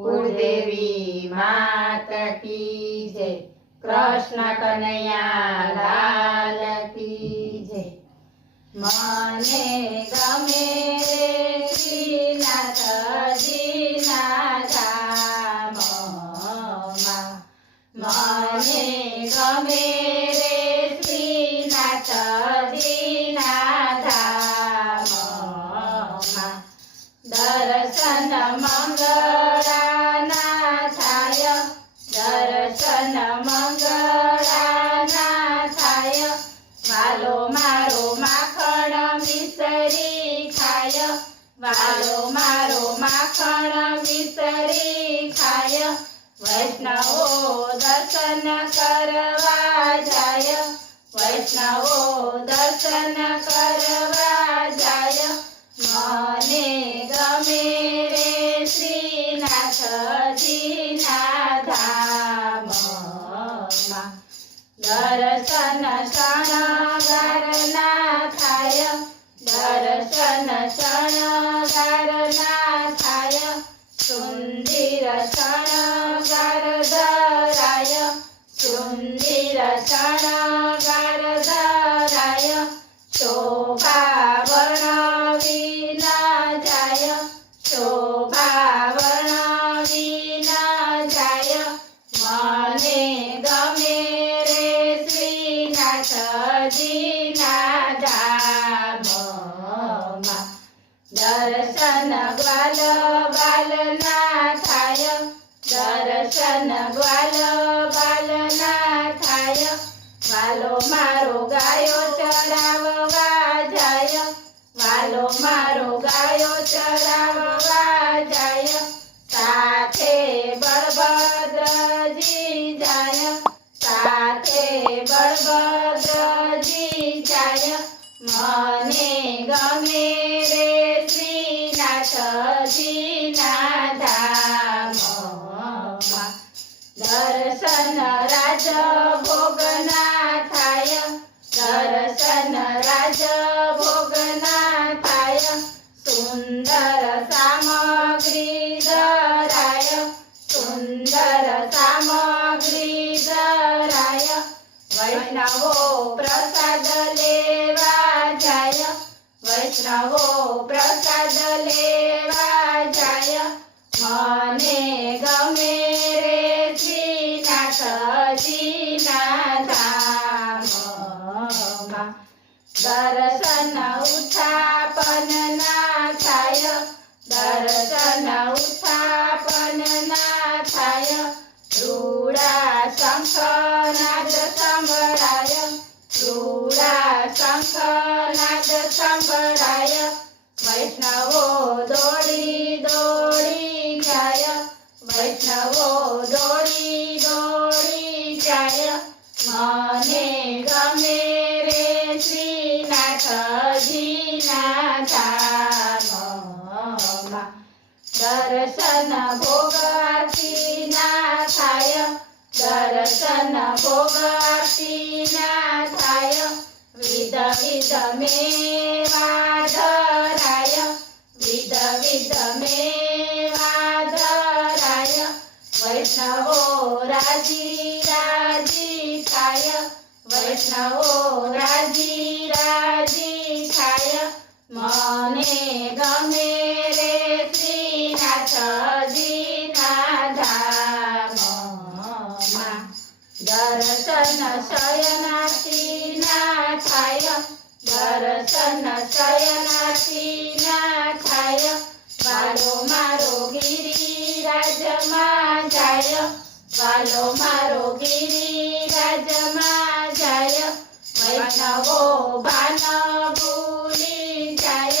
कुलदेवी मात की जय। कृष्ण कन्हैया लाल की जय। मने गमे श्रीनाथजीना धाममा, मने गमे रे श्रीनाथजीना धाममा। दर्शन मंगळाना थाय, दर्शन मंगळाना थाय। वालो मारो माखण मिसरी खाय, वालो मारो माखण मिसरी खाय। वैष्णवो दर्शन करवा जाय, वैष्णवो दर्शन करवा जाय। मने गमे रे श्रीनाथजीना धाममा। दर्शन शणगारना थाय, दर्शन शणगारना थाय। सुंदर शणगार धराय, सुंदर शणगार धराय। शोभा वर्णवी न जाय, शोभा वर्णवी न जाय। मने गमे रे श्रीनाथजीना धाममा। दर्शन ग्वाल बालना थाय, दर्शन ग्वाल बालना थाय। वालो मारो गायो चराववा जाय, वालो मारो गायो चराववा जाय। साथे बलभद्रजी जाय, साथे बलभद्रजी जाय। मने गमे रे श्रीनाथजीना धाममा। दर्शन राजभोगना थाय, दर्शन राजभोगना थाय। सुंदर सामग्री धराय, सुंदर सामग्री धराय। वैष्णवो प्रसाद लेवा जाय, वैष्णवो प्रसाद लेवा जाय। मने गमे रे श्रीनाथजीना धाममा। दर्शन उत्थापनना थाय, दर्शन उत्थापनना थाय। रूढा शंखनाद संभळाय, रूढा शंखनाद संभळाय। वैष्णवो दौड़ी दौड़ी जाय, वैष्णवो दौड़ी दौड़ी जाय। मने गमे रे श्रीनाथजीना धाममा। दर्शन भोग आरतीना थाय, दर्शन भोग आरतीना थाय। विध विध मेवा धराय, विध विध मेवा धराय। वैष्णवो राजी राजी खाय, वैष्णवो राजी राजी खाय। मने गमे रे श्रीनाथजीना धाममा। दर्शन शयनार्थीना थाय, दर्शन शयनार्थीना थाय। वालो मारो गिरिराजमा जाय, वालो मारो गिरिराजमा जाय। वैष्णवो भान भूली जाय,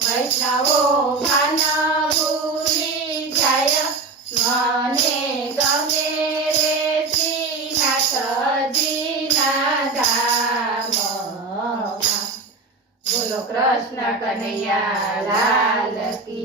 वैष्णवो भान भूली जाय। मने गमे रे श्रीनाथजीना धाममा। बोलो कृष्ण कन्हैया लाल की